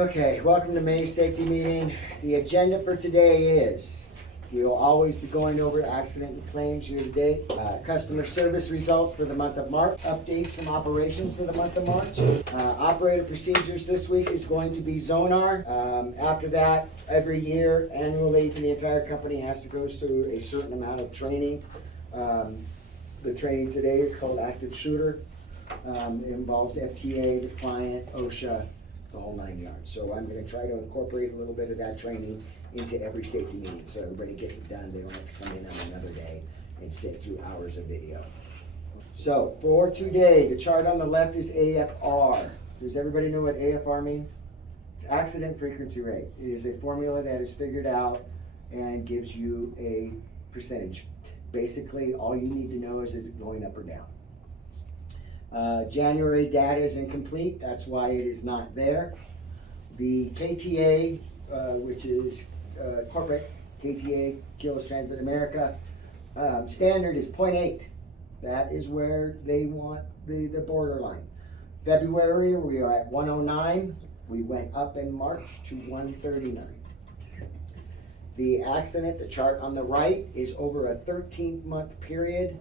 Okay, welcome to May's safety meeting. The agenda for today is, we'll always be going over accident and claims year to date, customer service results for the month of March, updates from operations for the month of March. Operator procedures this week is going to be Zonar. After that, every year, annually, the entire company has to go through a certain amount of training. The training today is called Active Shooter. It involves FTA, the client, OSHA, the whole 9 yards. So I'm gonna try to incorporate a little bit of that training into every safety meeting, so everybody gets it done. They don't have to come in on another day and sit through hours of video. So for today, the chart on the left is AFR. Does everybody know what AFR means? It's accident frequency rate. It is a formula that is figured out and gives you a percentage. Basically, all you need to know is it going up or down? January data is incomplete, that's why it is not there. The KTA, which is corporate, KTA, Kilos Transit America, standard is 0.8. That is where they want the borderline. February, we are at 109. We went up in March to 139. The accident, the chart on the right, is over a 13-month period.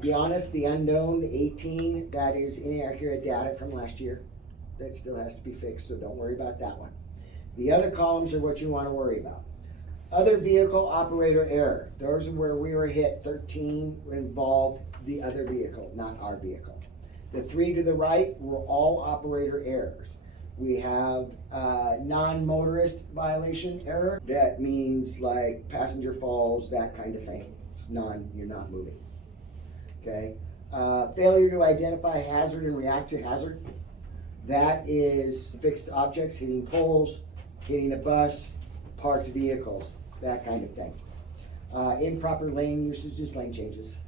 Be honest, the unknown, the 18, that is inaccurate data from last year. That still has to be fixed, so don't worry about that one. The other columns are what you want to worry about. Other vehicle operator error. Those are where we were hit. 13 involved the other vehicle, not our vehicle. The 3 to the right were all operator errors. We have non-motorist violation error. That means like passenger falls, that kind of thing. It's you're not moving. Okay, failure to identify hazard and react to hazard. That is fixed objects hitting poles, hitting a bus, parked vehicles, that kind of thing. Improper lane usages, lane changes.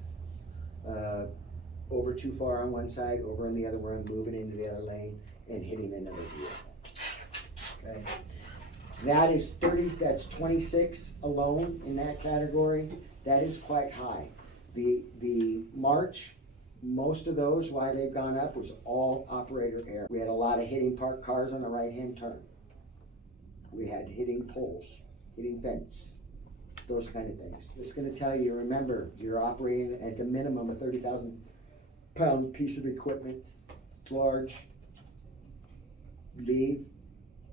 Over too far on one side, over on the other one, moving into the other lane and hitting another vehicle. Okay, that is 30. That's 26 alone in that category. That is quite high. The March, most of those, why they've gone up, was all operator error. We had a lot of hitting parked cars on the right-hand turn. We had hitting poles, hitting fence, those kind of things. It's gonna tell you, remember, you're operating at the minimum a 30,000-pound piece of equipment. It's large. Leave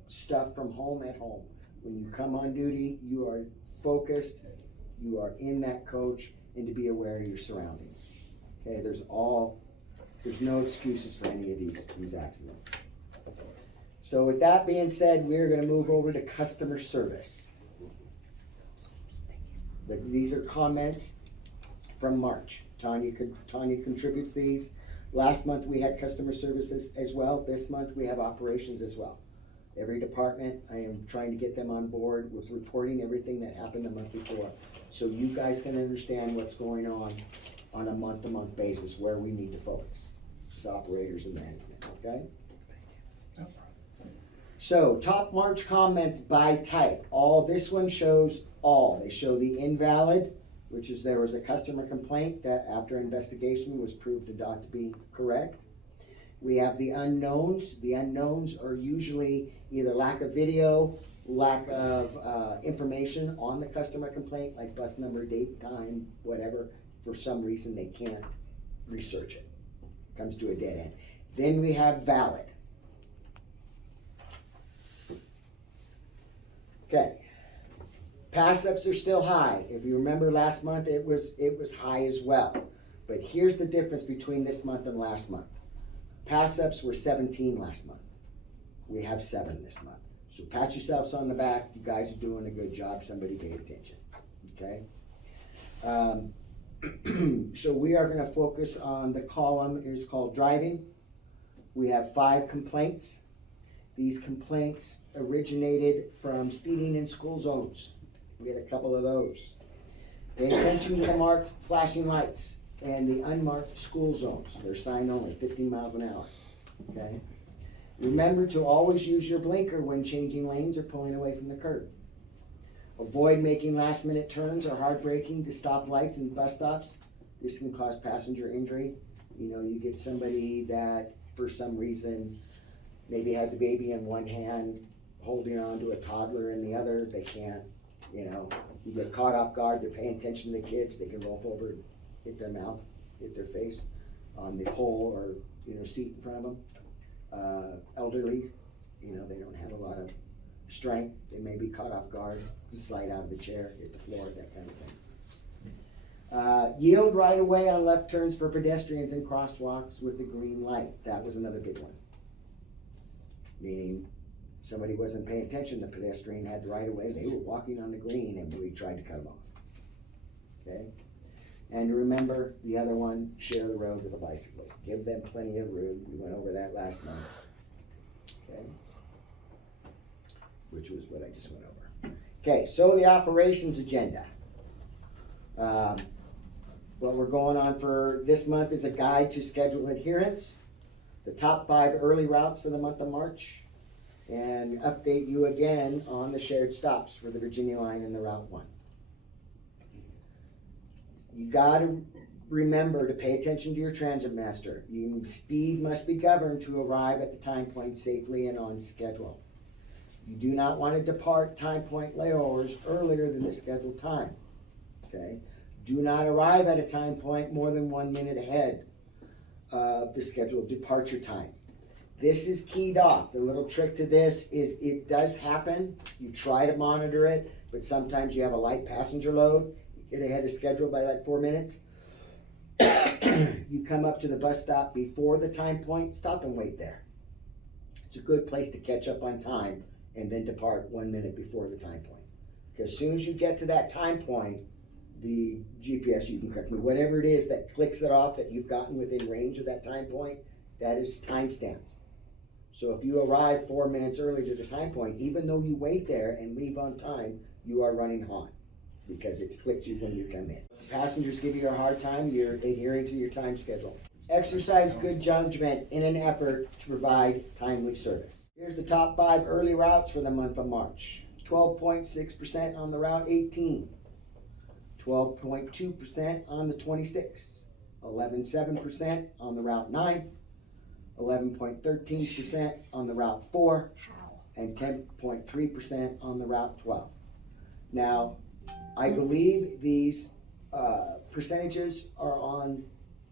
stuff from home at home. When you come on duty, you are focused, you are in that coach, and to be aware of your surroundings. Okay, there's no excuses for any of these accidents. So with that being said, we're gonna move over to customer service. These are comments from March. Tanya contributes these. Last month we had customer services as well. This month we have operations as well. Every department, I am trying to get them on board with reporting everything that happened the month before, so you guys can understand what's going on a month-to-month basis, where we need to focus as operators and management, okay? No problem. So, top March comments by type. This one shows all. They show the invalid, which is there was a customer complaint that after investigation was proved to not to be correct. We have the unknowns. The unknowns are usually either lack of video, lack of information on the customer complaint, like bus number, date, time, whatever. For some reason, they can't research it. Comes to a dead end. Then we have valid. Okay. Pass-ups are still high. If you remember last month, it was high as well. But here's the difference between this month and last month. Pass-ups were 17 last month. We have 7 this month. So pat yourselves on the back. You guys are doing a good job. Somebody paid attention. Okay? So we are going to focus on the column is called driving. We have 5 complaints. These complaints originated from speeding in school zones. We had a couple of those. Pay attention to the marked flashing lights and the unmarked school zones. They're sign only, 15 miles an hour. Okay? Remember to always use your blinker when changing lanes or pulling away from the curb. Avoid making last-minute turns or hard braking to stop lights and bus stops. This can cause passenger injury. You know, you get somebody that for some reason maybe has a baby in one hand, holding on to a toddler in the other, they can't, you know, you get caught off guard, they're paying attention to the kids, they can roll forward, hit their mouth, hit their face on the pole or, you know, seat in front of them. Elderly, you know, they don't have a lot of strength, they may be caught off guard, slide out of the chair, hit the floor, that kind of thing. Yield right away on left turns for pedestrians and crosswalks with the green light. That was another big one. Meaning somebody wasn't paying attention, the pedestrian had the right of way, they were walking on the green and we tried to cut them off. Okay? And remember the other one, share the road with a bicyclist. Give them plenty of room. We went over that last month. Okay? Which was what I just went over. Okay, so the operations agenda. What we're going on for this month is a guide to schedule adherence, the top 5 early routes for the month of March, and update you again on the shared stops for the Virginia line and the Route 1. You gotta remember to pay attention to your transit master. Speed must be governed to arrive at the time point safely and on schedule. You do not want to depart time point layovers earlier than the scheduled time. Okay? Do not arrive at a time point more than 1 minute ahead of the scheduled departure time. This is keyed off. The little trick to this is it does happen. You try to monitor it, but sometimes you have a light passenger load. You get ahead of schedule by like 4 minutes. You come up to the bus stop before the time point, stop and wait there. It's a good place to catch up on time and then depart 1 minute before the time point. Because as soon as you get to that time point, the GPS, you can correct me, whatever it is that clicks it off that you've gotten within range of that time point, that is time stamped. So if you arrive 4 minutes early to the time point, even though you wait there and leave on time, you are running hot because it clicked you when you come in. If passengers give you a hard time, you're adhering to your time schedule. Exercise good judgment in an effort to provide timely service. Here's the top 5 early routes for the month of March. 12.6% on the Route 18. 12.2% on the 26, 11.7% on the Route 9, 11.13% on the Route 4, and 10.3% on the Route 12. Now, I believe these percentages are on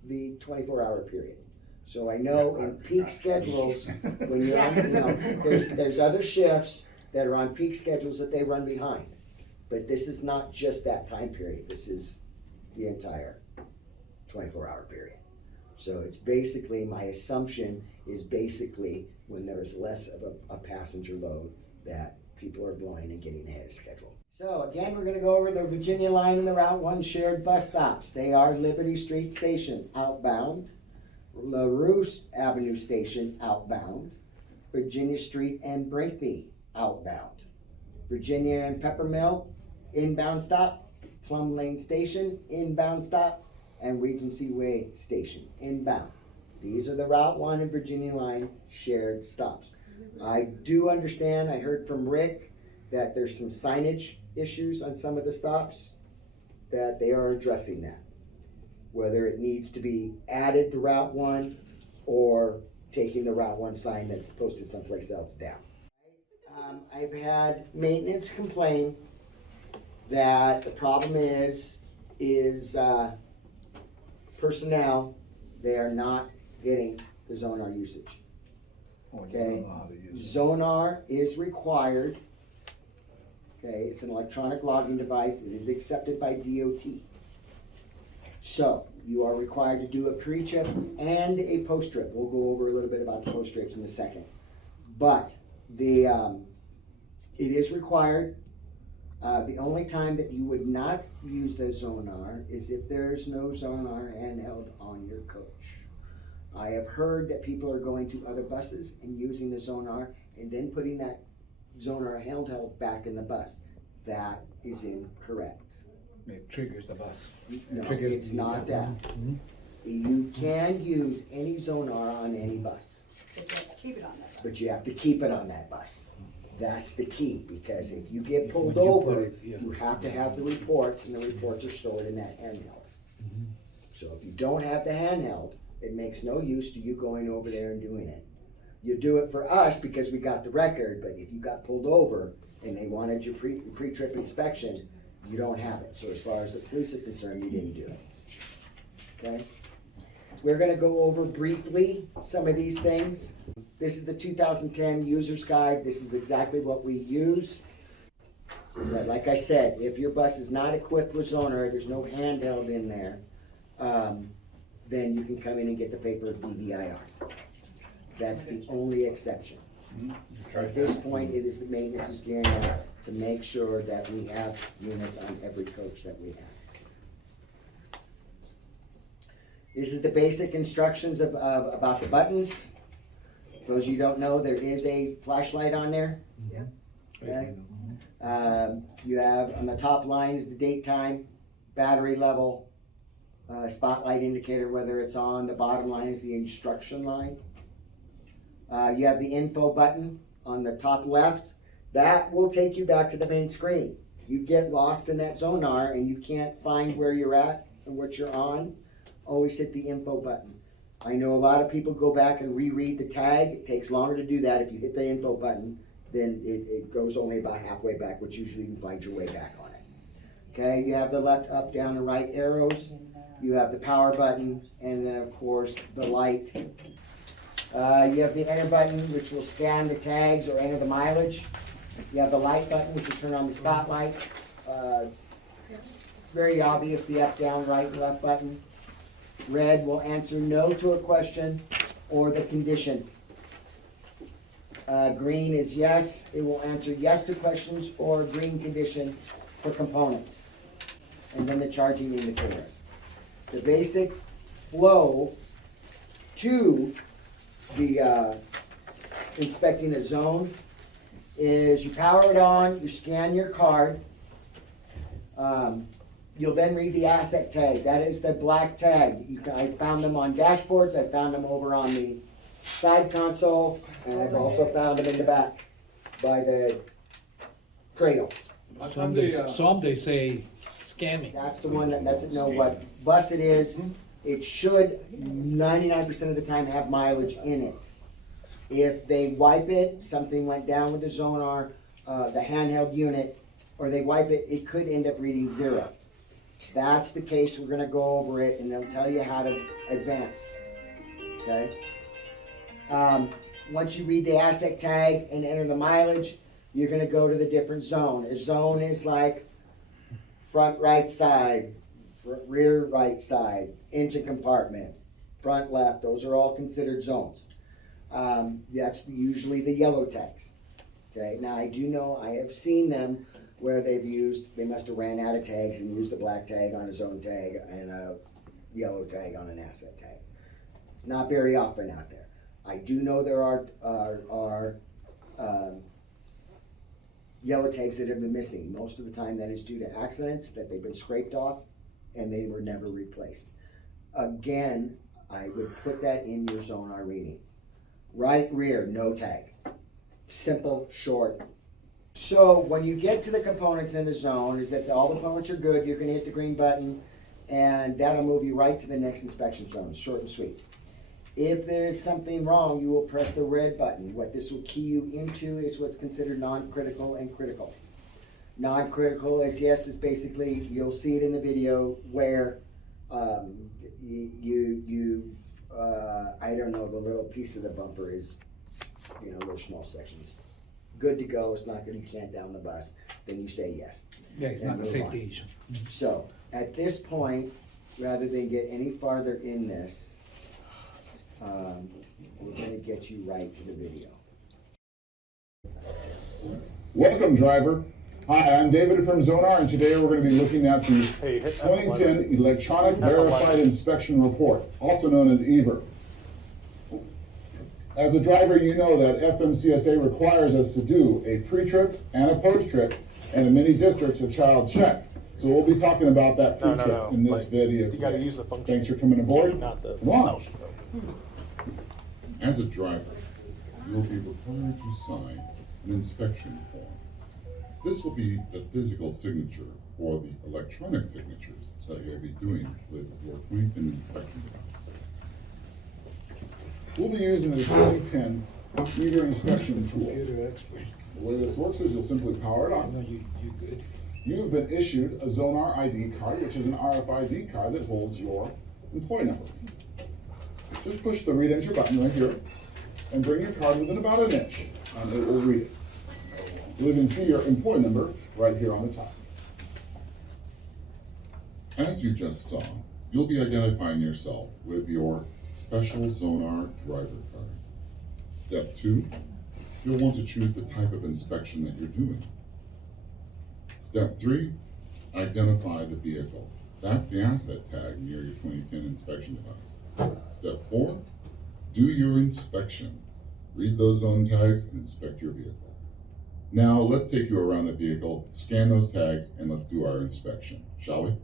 the 24-hour period. So I know in peak schedules, when you're on, you know, there's other shifts that are on peak schedules that they run behind. But this is not just that time period. This is the entire 24-hour period. So it's basically, my assumption is basically when there's less of a passenger load that people are blowing and getting ahead of schedule. So again, we're gonna go over the Virginia line and the Route 1 shared bus stops. They are Liberty Street Station outbound, LaRue Avenue Station outbound, Virginia Street and Brinkby outbound, Virginia and Peppermill inbound stop, Plum Lane Station inbound stop, and Regency Way Station inbound. These are the Route 1 and Virginia line shared stops. I do understand, I heard from Rick that there's some signage issues on some of the stops, that they are addressing that. Whether it needs to be added to Route 1 or taking the Route 1 sign that's posted someplace else down. I've had maintenance complain that the problem is personnel, they are not getting the Zonar usage. Okay, Zonar is required. Okay, it's an electronic logging device. It is accepted by DOT. So you are required to do a pre-trip and a post-trip. We'll go over a little bit about the post-trips in a second. But it is required. The only time that you would not use the Zonar is if there's no Zonar handheld on your coach. I have heard that people are going to other buses and using the Zonar and then putting that Zonar handheld back in the bus. That is incorrect. It triggers the bus. No, it's not that. Mm-hmm. You can use any Zonar on any bus. But you have to keep it on that bus. But you have to keep it on that bus. That's the key, because if you get pulled When you over, put it, yeah. you have to have the reports, and the reports are stored in that handheld. Mm-hmm. So if you don't have the handheld, it makes no use to you going over there and doing it. You do it for us because we got the record, but if you got pulled over and they wanted your pre-trip inspection, you don't have it. So as far as the police are concerned, you didn't do it. Okay? We're gonna go over briefly some of these things. This is the 2010 User's Guide. This is exactly what we use. But like I said, if your bus is not equipped with Zonar, there's no handheld in there, then you can come in and get the paper DVIR. That's the only exception. At this point, it is the maintenance is gearing up to make sure that we have units on every coach that we have. This is the basic instructions about the buttons. Those you don't know, there is a flashlight on there. Yeah. Okay. You have on the top line is the date time, battery level, spotlight indicator whether it's on. The bottom line is the instruction line. You have the info button on the top left. That will take you back to the main screen. You get lost in that Zonar and you can't find where you're at and what you're on, always hit the info button. I know a lot of people go back and reread the tag. It takes longer to do that. If you hit the info button, then it goes only about halfway back, which usually you can find your way back on it. Okay, you have the left, up, down, and right arrows. You have the power button, and then of course the light. You have the enter button, which will scan the tags or enter the mileage. You have the light button, which will turn on the spotlight. It's very obvious, the up, down, right, and left button. Red will answer no to a question or the condition. Green is yes, it will answer yes to questions or green condition for components. And then the charging indicator. The basic flow to the inspecting a zone is you power it on, you scan your card. You'll then read the asset tag. That is the black tag. I found them on dashboards, I found them over on the side console, and I've also found them in the back by the cradle. Some they say scamming. That's the one that lets it know what bus it is. It should 99% of the time have mileage in it. If they wipe it, something went down with the Zonar, the handheld unit, or they wipe it, it could end up reading 0. That's the case. We're gonna go over it and they'll tell you how to advance. Okay? Once you read the asset tag and enter the mileage, you're gonna go to the different zone. A zone is like front right side, rear right side, engine compartment, front left. Those are all considered zones. That's usually the yellow tags. Okay, now I do know, I have seen them where they must have ran out of tags and used a black tag on a zone tag and a yellow tag on an asset tag. It's not very often out there. I do know there are yellow tags that have been missing. Most of the time that is due to accidents, that they've been scraped off and they were never replaced. Again, I would put that in your Zonar reading. Right rear, no tag. Simple, short. So when you get to the components in the zone, is that all the components are good, you're gonna hit the green button and that'll move you right to the next inspection zone, short and sweet. If there's something wrong, you will press the red button. What this will key you into is what's considered non-critical and critical. Non-critical is, yes, is basically, you'll see it in the video where I don't know, the little piece of the bumper is, those small sections. Good to go, it's not gonna, you can't down the bus, then you say yes. Yeah, it's and not a move safety on. issue. So, at this point, rather than get any farther in this, we're gonna get you right to the video. Welcome, driver. Hi, I'm David from Zonar, and today we're going to be looking at the 2010 Electronic Verified Inspection Report, also known as EVER. As a driver, you know that FMCSA requires us to do a pre-trip and a post-trip, and in many districts, a child check. So we'll be talking about that pre-trip in this video You gotta today. use the function. Thanks for coming aboard. Not the Come on. mouse. As a driver, you will be required to sign an inspection form. This will be the physical signature or the electronic signatures that you'll be doing with your 2010 inspection forms. We'll be using the 2010 meter inspection tool. Computer expert. The way this works is you'll simply power it I on. know you good. You have been issued a Zonar ID card, which is an RFID card that holds your employee number. Just push the read enter button right here and bring your card within about an inch and it will read it. You'll even see your employee number right here on the top. As you just saw, you'll be identifying yourself with your special Zonar driver card. Step 2, you'll want to choose the type of inspection that you're doing. Step 3, identify the vehicle. That's the asset tag near your 2010 inspection device. Step 4, do your inspection. Read those zone tags and inspect your vehicle. Now let's take you around the vehicle, scan those tags, and let's do our inspection, shall we?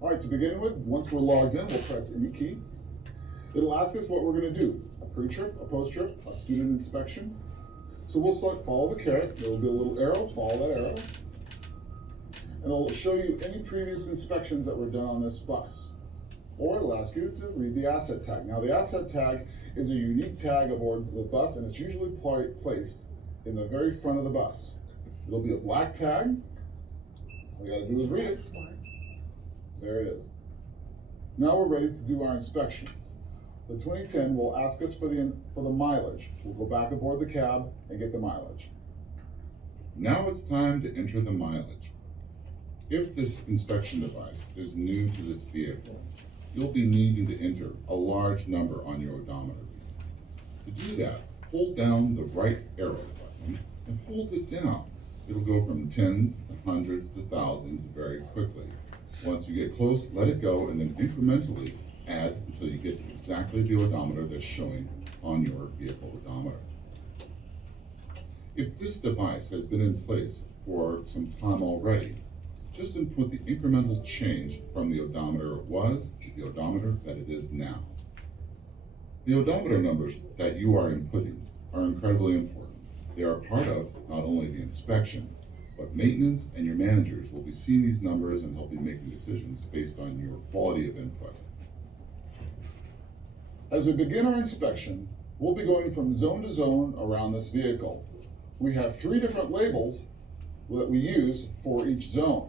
All right, to begin with, once we're logged in, we'll press any key. It'll ask us what we're going to do, a pre-trip, a post-trip, a student inspection. So we'll select follow the caret. There will be a little arrow, follow that arrow. And it'll show you any previous inspections that were done on this bus. Or it'll ask you to read the asset tag. Now the asset tag is a unique tag aboard the bus and it's usually placed in the very front of the bus. It'll be a black tag. All you gotta do is read it. There it is. Now we're ready to do our inspection. The 2010 will ask us for the mileage. We'll go back aboard the cab and get the mileage. Now it's time to enter the mileage. If this inspection device is new to this vehicle, you'll be needing to enter a large number on your odometer. To do that, hold down the right arrow button and hold it down. It'll go from tens to hundreds to thousands very quickly. Once you get close, let it go and then incrementally add until you get exactly the odometer that's showing on your vehicle odometer. If this device has been in place for some time already, just input the incremental change from the odometer it was to the odometer that it is now. The odometer numbers that you are inputting are incredibly important. They are part of not only the inspection, but maintenance and your managers will be seeing these numbers and helping making decisions based on your quality of input. As we begin our inspection, we'll be going from zone to zone around this vehicle. We have 3 different labels that we use for each zone.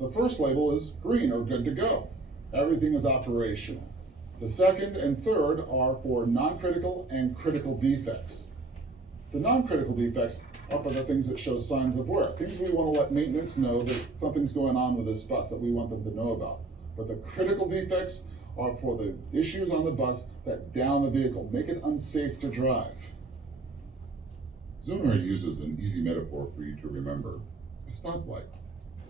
The first label is green or good to go. Everything is operational. The second and third are for non-critical and critical defects. The non-critical defects are for the things that show signs of wear, things we want to let maintenance know that something's going on with this bus that we want them to know about. But the critical defects are for the issues on the bus that down the vehicle, make it unsafe to drive. Zonar uses an easy metaphor for you to remember: a stoplight.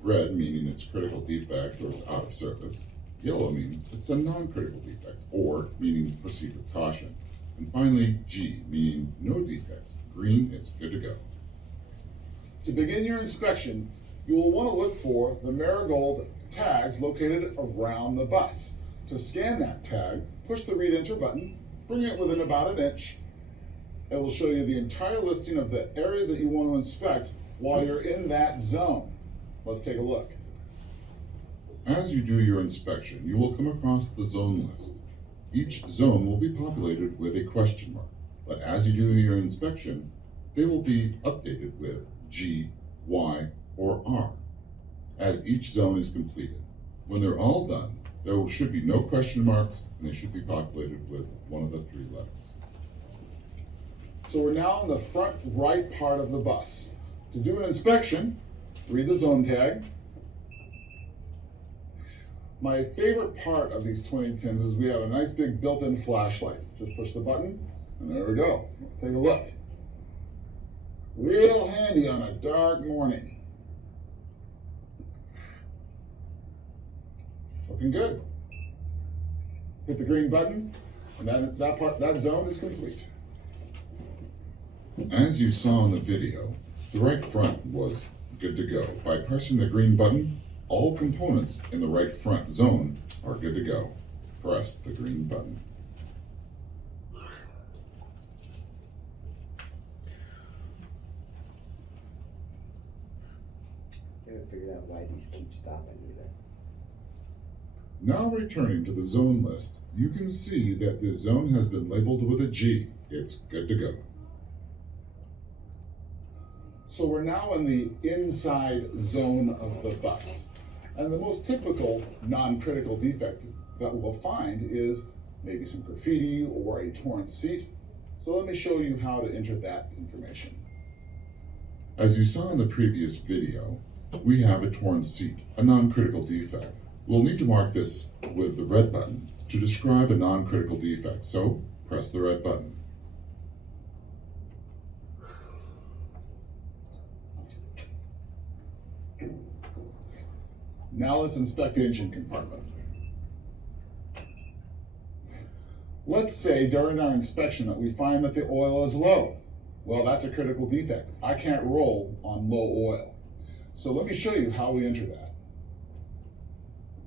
Red meaning it's critical defect or it's out of service. Yellow means it's a non-critical defect or meaning proceed with caution. And finally, G meaning no defects. Green, it's good to go. To begin your inspection, you will want to look for the marigold tags located around the bus. To scan that tag, push the read enter button, bring it within about an inch. It will show you the entire listing of the areas that you want to inspect while you're in that zone. Let's take a look. As you do your inspection, you will come across the zone list. Each zone will be populated with a question mark, but as you do your inspection, they will be updated with G, Y, or R as each zone is completed. When they're all done, there should be no question marks and they should be populated with one of the 3 letters. So we're now in the front right part of the bus. To do an inspection, read the zone tag. My favorite part of these 2010s is we have a nice big built-in flashlight. Just push the button, and there we go. Let's take a look. Real handy on a dark morning. Looking good. Hit the green button, and that zone is complete. As you saw in the video, the right front was good to go. By pressing the green button, all components in the right front zone are good to go. Press the green button. I haven't figured out why these keep stopping either. Now returning to the zone list, you can see that this zone has been labeled with a G. it's good to go. So we're now in the inside zone of the bus. And the most typical non-critical defect that we'll find is maybe some graffiti or a torn seat. So let me show you how to enter that information. As you saw in the previous video, we have a torn seat, a non-critical defect. We'll need to mark this with the red button to describe a non-critical defect, so press the red button. Now let's inspect the engine compartment. Let's say during our inspection that we find that the oil is low. Well, that's a critical defect. I can't roll on low oil. So let me show you how we enter that.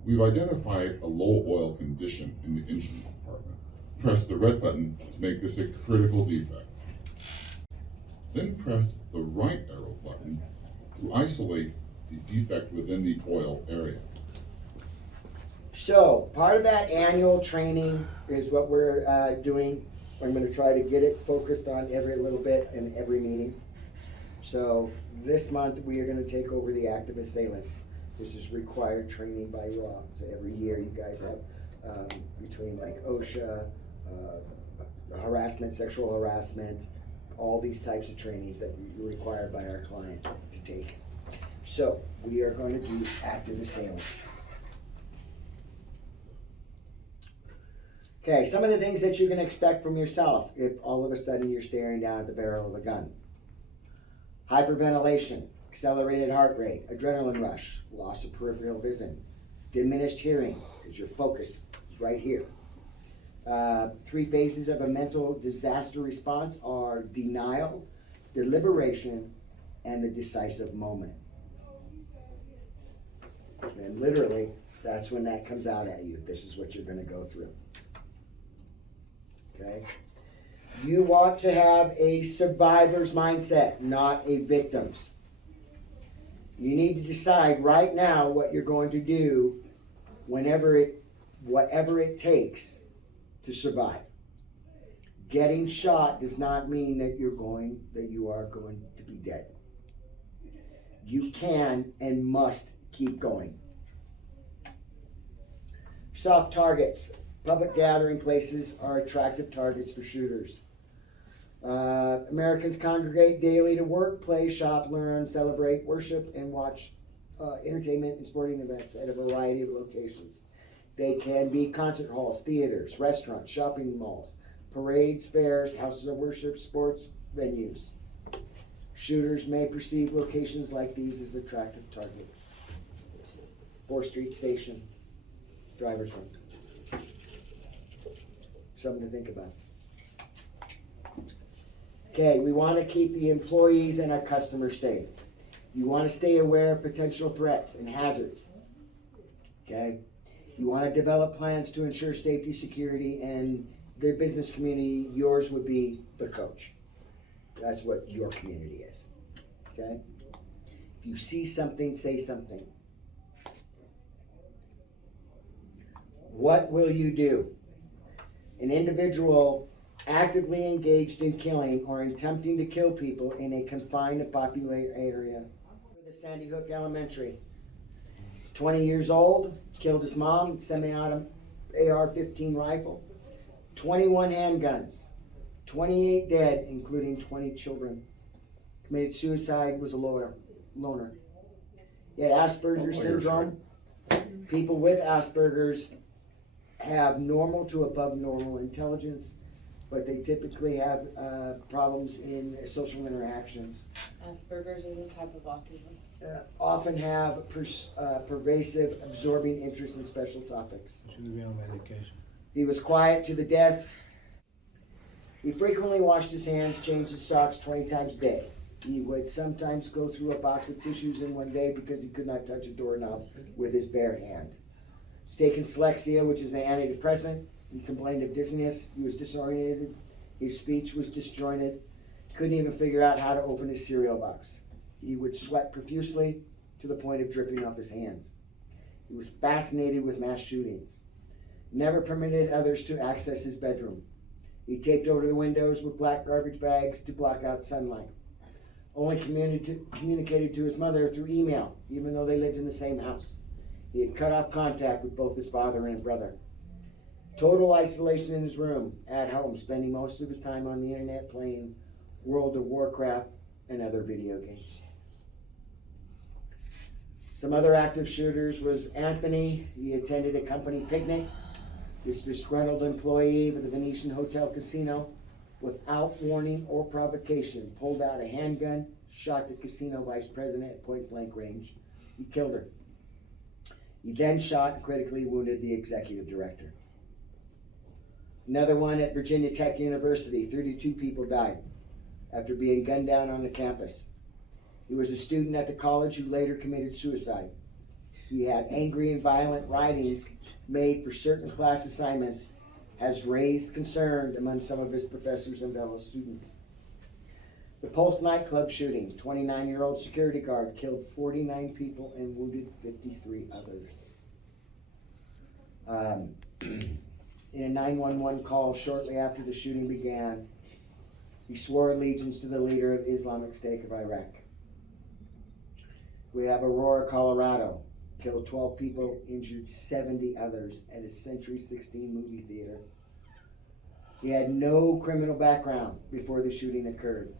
We've identified a low oil condition in the engine compartment. Press the red button to make this a critical defect. Then press the right arrow button to isolate the defect within the oil area. So, part of that annual training is what we're doing. I'm going to try to get it focused on every little bit in every meeting. So, this month we are going to take over the active assailants. This is required training by law. So, every year you guys have between like OSHA, harassment, sexual harassment, all these types of trainings that are required by our client to take. So, we are going to do active assailants. Okay, some of the things that you're going to expect from yourself if all of a sudden you're staring down at the barrel of a gun. Hyperventilation, accelerated heart rate, adrenaline rush, loss of peripheral vision, diminished hearing, because your focus is right here. 3 phases of a mental disaster response are denial, deliberation, and the decisive moment. And literally, that's when that comes out at you. This is what you're going to go through. Okay? You want to have a survivor's mindset, not a victim's. You need to decide right now what you're going to do whatever it takes to survive. Getting shot does not mean that you are going to be dead. You can and must keep going. Soft targets. Public gathering places are attractive targets for shooters. Americans congregate daily to work, play, shop, learn, celebrate, worship, and watch entertainment and sporting events at a variety of locations. They can be concert halls, theaters, restaurants, shopping malls, parades, fairs, houses of worship, sports venues. Shooters may perceive locations like these as attractive targets. 4th Street Station, driver's room. Something to think about. Okay, we want to keep the employees and our customers safe. You want to stay aware of potential threats and hazards. Okay? You want to develop plans to ensure safety, security, and the business community. Yours would be the coach. That's what your community is. Okay? If you see something, say something. What will you do? An individual actively engaged in killing or attempting to kill people in a confined and populated area. The Sandy Hook Elementary. 20 years old, killed his mom, semi-auto AR-15 rifle, 21 handguns, 28 dead, including 20 children. Committed suicide, was a loner. He had Asperger's syndrome. People with Asperger's have normal to above normal intelligence, but they typically have problems in social interactions. Asperger's is a type of autism. Often have pervasive, absorbing interest in special topics. Should be on medication. He was quiet to the death. He frequently washed his hands, changed his socks 20 times a day. He would sometimes go through a box of tissues in one day because he could not touch a doorknob with his bare hand. He's taken Slexia, which is an antidepressant. He complained of dizziness. He was disoriented. His speech was disjointed. Couldn't even figure out how to open his cereal box. He would sweat profusely to the point of dripping off his hands. He was fascinated with mass shootings. Never permitted others to access his bedroom. He taped over the windows with black garbage bags to block out sunlight. Only communicated to his mother through email, even though they lived in the same house. He had cut off contact with both his father and brother. Total isolation in his room, at home, spending most of his time on the internet playing World of Warcraft and other video games. Some other active shooters was Anthony. He attended a company picnic. This disgruntled employee of the Venetian Hotel Casino, without warning or provocation, pulled out a handgun, shot the casino vice president at point blank range. He killed her. He then shot and critically wounded the executive director. Another one at Virginia Tech University, 32 people died after being gunned down on the campus. He was a student at the college who later committed suicide. He had angry and violent writings made for certain class assignments, has raised concern among some of his professors and fellow students. The Pulse nightclub shooting, 29-year-old security guard killed 49 people and wounded 53 others. In a 911 call shortly after the shooting began, he swore allegiance to the leader of Islamic State of Iraq. We have Aurora, Colorado, killed 12 people, injured 70 others at a Century 16 movie theater. He had no criminal background before the shooting occurred.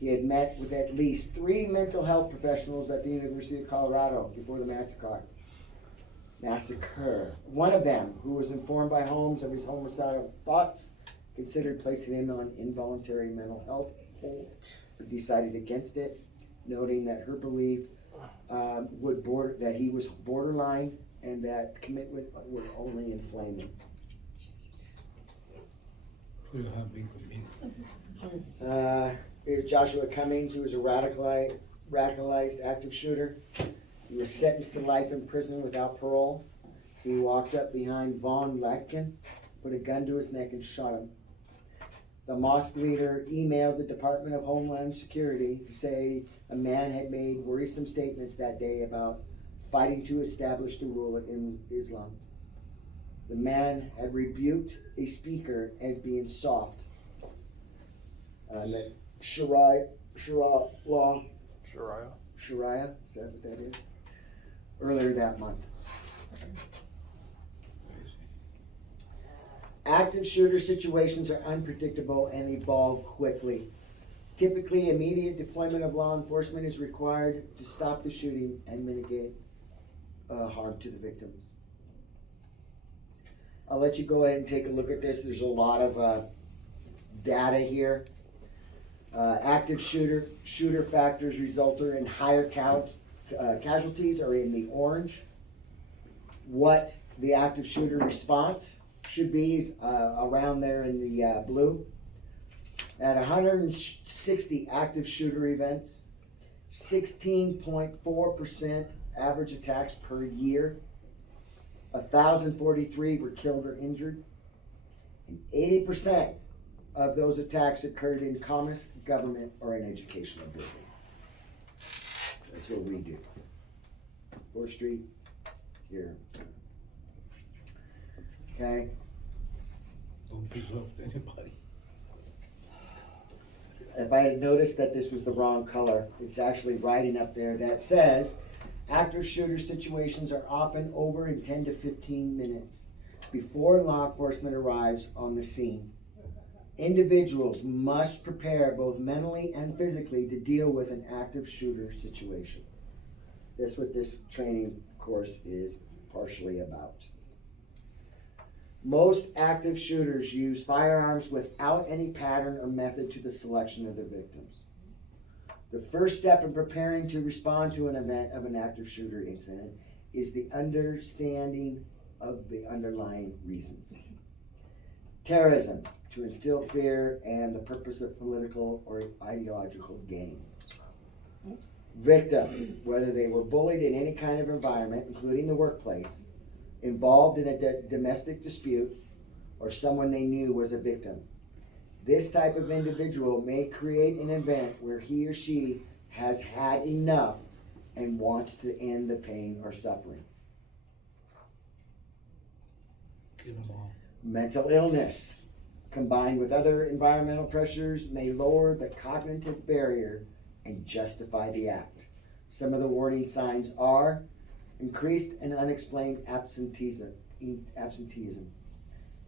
He had met with at least 3 mental health professionals at the University of Colorado before the massacre. One of them, who was informed by Holmes of his homicidal thoughts, considered placing him on involuntary mental health hold, but decided against it, noting that her belief that he was borderline and that commitment would only inflame him. Here's Joshua Cummings, who was a radicalized active shooter. He was sentenced to life in prison without parole. He walked up behind Von Latkin, put a gun to his neck and shot him. The mosque leader emailed the Department of Homeland Security to say a man had made worrisome statements that day about fighting to establish the rule of Islam. The man had rebuked a speaker as being soft. The Sharia law. Sharia, is that what that is? Earlier that month. Active shooter situations are unpredictable and evolve quickly. Typically, immediate deployment of law enforcement is required to stop the shooting and mitigate harm to the victims. I'll let you go ahead and take a look at this. There's a lot of data here. Active shooter factors resulted in higher casualties are in the orange. What the active shooter response should be is around there in the blue. At 160 active shooter events, 16.4% average attacks per year, 1,043 were killed or injured, and 80% of those attacks occurred in commerce, government, or an educational building. That's what we do. 4th Street, here. Okay. Don't piss off anybody. If I had noticed that this was the wrong color, it's actually writing up there that says, active shooter situations are often over in 10 to 15 minutes before law enforcement arrives on the scene. Individuals must prepare both mentally and physically to deal with an active shooter situation. That's what this training course is partially about. Most active shooters use firearms without any pattern or method to the selection of their victims. The first step in preparing to respond to an event of an active shooter incident is the understanding of the underlying reasons. Terrorism, to instill fear and the purpose of political or ideological gain. Victim, whether they were bullied in any kind of environment, including the workplace, involved in a domestic dispute, or someone they knew was a victim. This type of individual may create an event where he or she has had enough and wants to end the pain or suffering. Kill them all. Mental illness, combined with other environmental pressures, may lower the cognitive barrier and justify the act. Some of the warning signs are increased and unexplained absenteeism,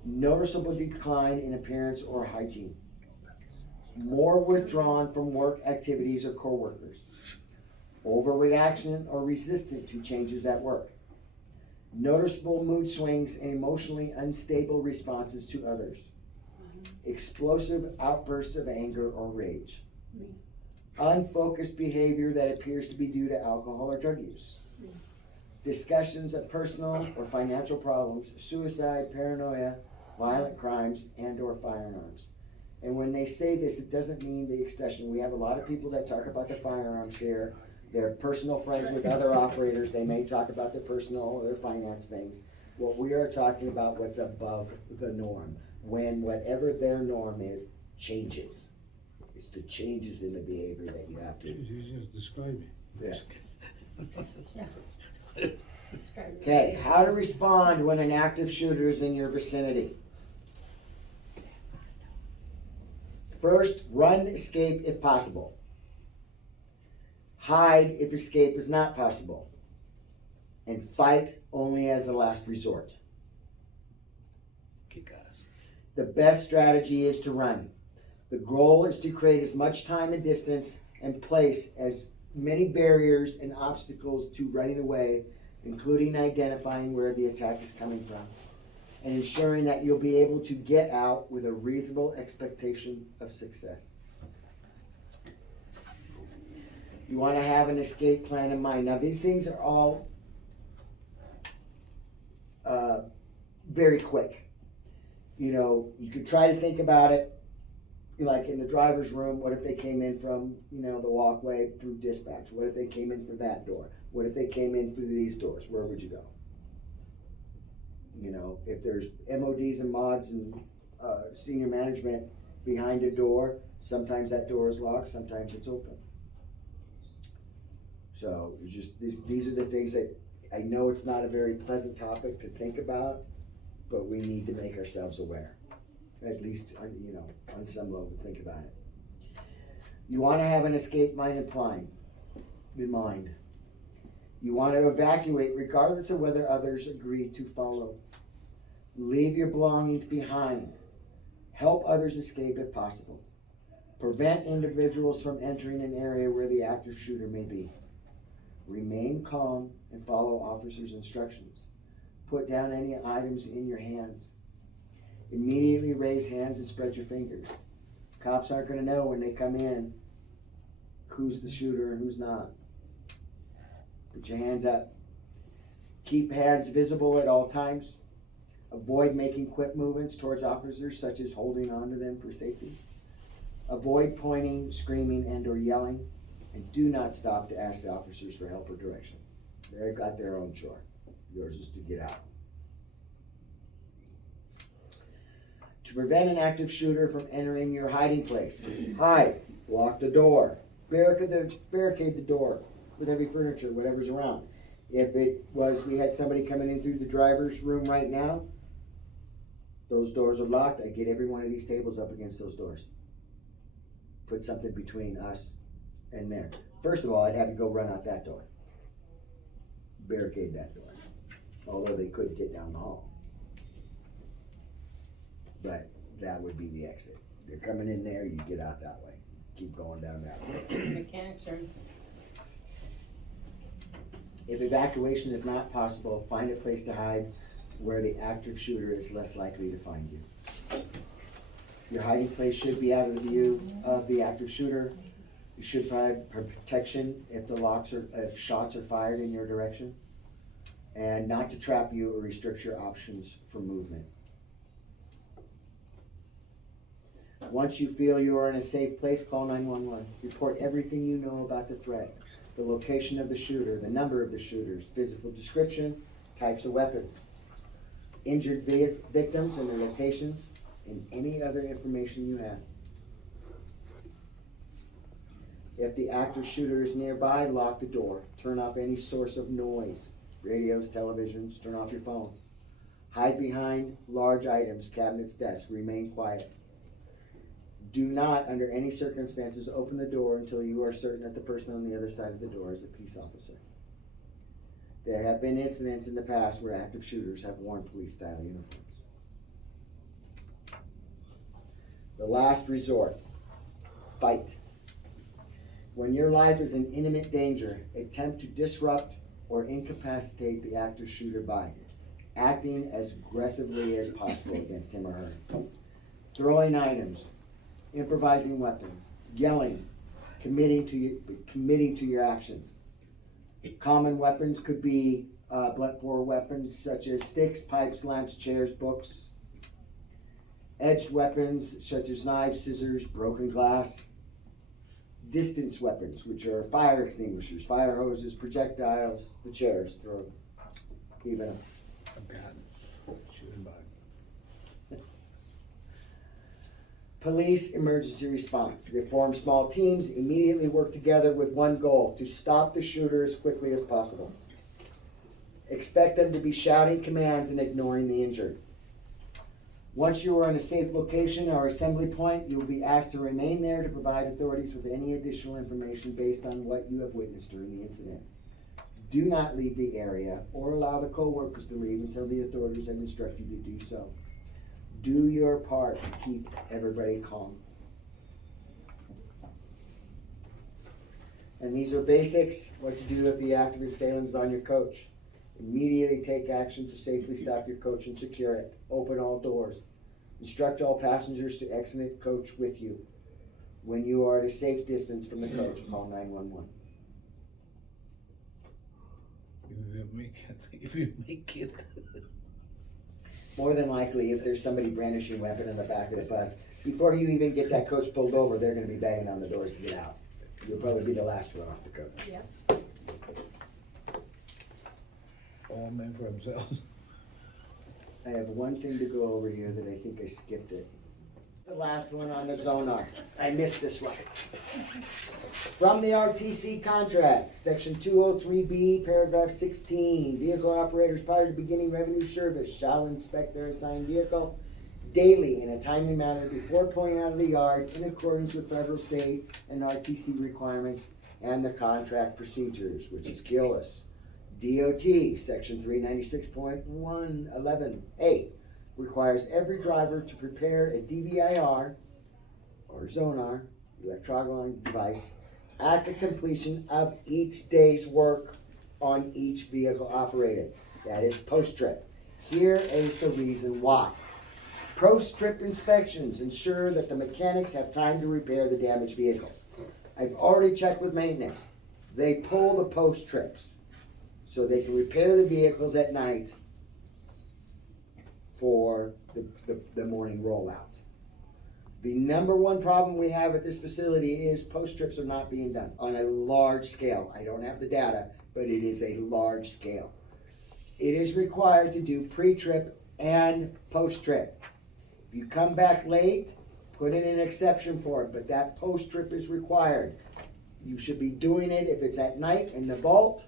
noticeable decline in appearance or hygiene, more withdrawn from work activities or coworkers, overreaction or resistant to changes at work, noticeable mood swings and emotionally unstable responses to others, explosive outbursts of anger or rage, unfocused behavior that appears to be due to alcohol or drug use, discussions of personal or financial problems, suicide, paranoia, violent crimes, and or firearms. And when they say this, it doesn't mean the extension. We have a lot of people that talk about the firearms here. They're personal friends with other operators. They may talk about their personal or their finance things. What we are talking about, what's above the norm, when whatever their norm is changes. It's the changes in the behavior that you have to. You just describe it. Yeah. Describe it. Okay, how to respond when an active shooter is in your vicinity. First, run, escape if possible. Hide if escape is not possible. And fight only as a last resort. Kick ass. The best strategy is to run. The goal is to create as much time and distance and place as many barriers and obstacles to running away, including identifying where the attack is coming from, and ensuring that you'll be able to get out with a reasonable expectation of success. You want to have an escape plan in mind. Now, these things are all very quick. You know, you could try to think about it like in the driver's room. What if they came in from, the walkway through dispatch? What if they came in through that door? What if they came in through these doors? Where would you go? If there's MODs and mods and senior management behind a door, sometimes that door is locked, sometimes it's open. So these are the things that I know it's not a very pleasant topic to think about, but we need to make ourselves aware. At least, on some level, think about it. You want to have an escape mind in mind. You want to evacuate regardless of whether others agree to follow. Leave your belongings behind. Help others escape if possible. Prevent individuals from entering an area where the active shooter may be. Remain calm and follow officers' instructions. Put down any items in your hands. Immediately raise hands and spread your fingers. Cops aren't going to know when they come in who's the shooter and who's not. Put your hands up. Keep hands visible at all times. Avoid making quick movements towards officers, such as holding on to them for safety. Avoid pointing, screaming, and or yelling. And do not stop to ask the officers for help or direction. They've got their own chore. Yours is to get out. To prevent an active shooter from entering your hiding place, hide, lock the door, barricade the door with heavy furniture, whatever's around. If it was, we had somebody coming in through the driver's room right now, those doors are locked. I get every one of these tables up against those doors. Put something between us and there. First of all, I'd have to go run out that door. Barricade that door. Although they could get down the hall. But that would be the exit. They're coming in there, you get out that way. Keep going down that way. Mechanics are. If evacuation is not possible, find a place to hide where the active shooter is less likely to find you. Your hiding place should be out of the view of the active shooter. You should provide protection if shots are fired in your direction, and not to trap you or restrict your options for movement. Once you feel you are in a safe place, call 911. Report everything you know about the threat, the location of the shooter, the number of the shooters, physical description, types of weapons, injured victims and their locations, and any other information you have. If the active shooter is nearby, lock the door. Turn off any source of noise, radios, televisions, turn off your phone. Hide behind large items, cabinets, desks. Remain quiet. Do not, under any circumstances, open the door until you are certain that the person on the other side of the door is a peace officer. There have been incidents in the past where active shooters have worn police-style uniforms. The last resort, fight. When your life is in imminent danger, attempt to disrupt or incapacitate the active shooter by acting as aggressively as possible against him or her. Throwing items, improvising weapons, yelling, committing to your actions. Common weapons could be blunt force weapons such as sticks, pipes, lamps, chairs, books. Edged weapons such as knives, scissors, broken glass. Distance weapons, which are fire extinguishers, fire hoses, projectiles, the chairs thrown, even I've got shooting by. Police emergency response. They form small teams, immediately work together with one goal, to stop the shooter as quickly as possible. Expect them to be shouting commands and ignoring the injured. Once you are in a safe location or assembly point, you will be asked to remain there to provide authorities with any additional information based on what you have witnessed during the incident. Do not leave the area or allow the co-workers to leave until the authorities have instructed you to do so. Do your part to keep everybody calm. And these are basics, what to do if the active assailant is on your coach. Immediately take action to safely stop your coach and secure it. Open all doors. Instruct all passengers to exit coach with you. When you are at a safe distance from the coach, call 911. If you make it. More than likely, if there's somebody brandishing a weapon in the back of the bus, before you even get that coach pulled over, they're gonna be banging on the doors to get out. You'll probably be the last one off the coach. Yep. All men for themselves. I have one thing to go over here that I think I skipped it. The last one on the Zonar. I missed this one. From the RTC contract, section 203B, paragraph 16, vehicle operators prior to beginning revenue service shall inspect their assigned vehicle daily in a timely manner before pulling out of the yard in accordance with federal, state, and RTC requirements and the contract procedures, which is GILIS. DOT, section 396.111A, requires every driver to prepare a DVIR, or Zonar, electronic device, at the completion of each day's work on each vehicle operated. That is post-trip. Here is the reason why. Post-trip inspections ensure that the mechanics have time to repair the damaged vehicles. I've already checked with maintenance. They pull the post-trips so they can repair the vehicles at night for the morning rollout. The number one problem we have at this facility is post-trips are not being done on a large scale. I don't have the data, but it is a large scale. It is required to do pre-trip and post-trip. If you come back late, put in an exception for it, but that post-trip is required. You should be doing it if it's at night in the vault,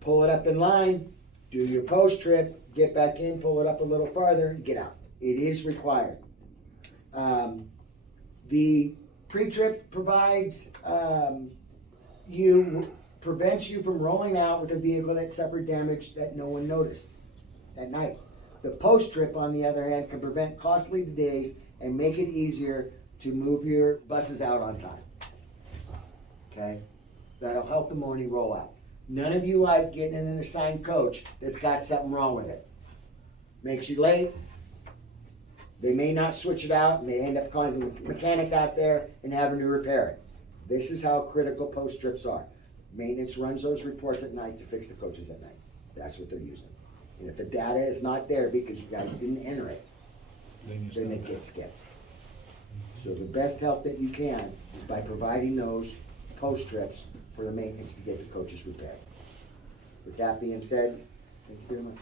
pull it up in line, do your post-trip, get back in, pull it up a little farther, get out. It is required. The pre-trip provides prevents you from rolling out with a vehicle that suffered damage that no one noticed at night. The post-trip, on the other hand, can prevent costly delays and make it easier to move your buses out on time. Okay? That'll help the morning rollout. None of you like getting in an assigned coach that's got something wrong with it. Makes you late. They may not switch it out, and they end up calling the mechanic out there and having to repair it. This is how critical post-trips are. Maintenance runs those reports at night to fix the coaches at night. That's what they're using. And if the data is not there because you guys didn't enter it, then it gets skipped. So the best help that you can is by providing those post-trips for the maintenance to get the coaches repaired. With that being said, thank you very much.